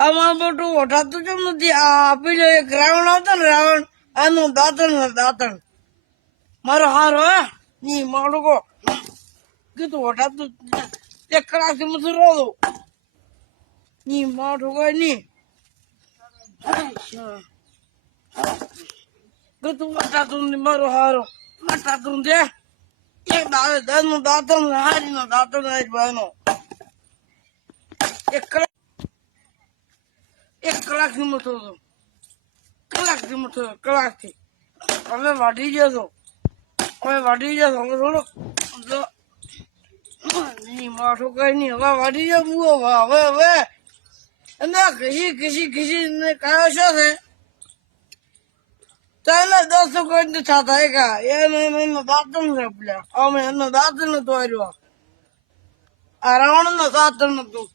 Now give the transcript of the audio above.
આમાં મોટું ઓઢાતું કેમ નથી? આ પેલો એક રાવણ હતો ને, રાવણ આનું દાંતણ ને દાંતણ મારો હારો હે ની માડુકો કીધું ઓઢાતું એક કલાકથી મથું રોલું ની માઠું કોઈ ની કીધું ઓઢાતું ને મારો હારો ઓઢાતું છે એક દાનું દાંતણ ને હારી નો દાંતણ હારી ભાઈનો એક કલાકથી મથો હતો કલાકથી હવે વાઢી જશો હવે થોડુંક માઠું કઈ નઈ હવે વાઢી જાવ હવે અને ઘીસી ને કયો શું છે ચાલે 10 કોઈ નથી થતા એકા એનો દાંતણ છે પેલા અમે એનો દાંતણ નતું આવ્યો આ રાવણ નો દાંતણ નતું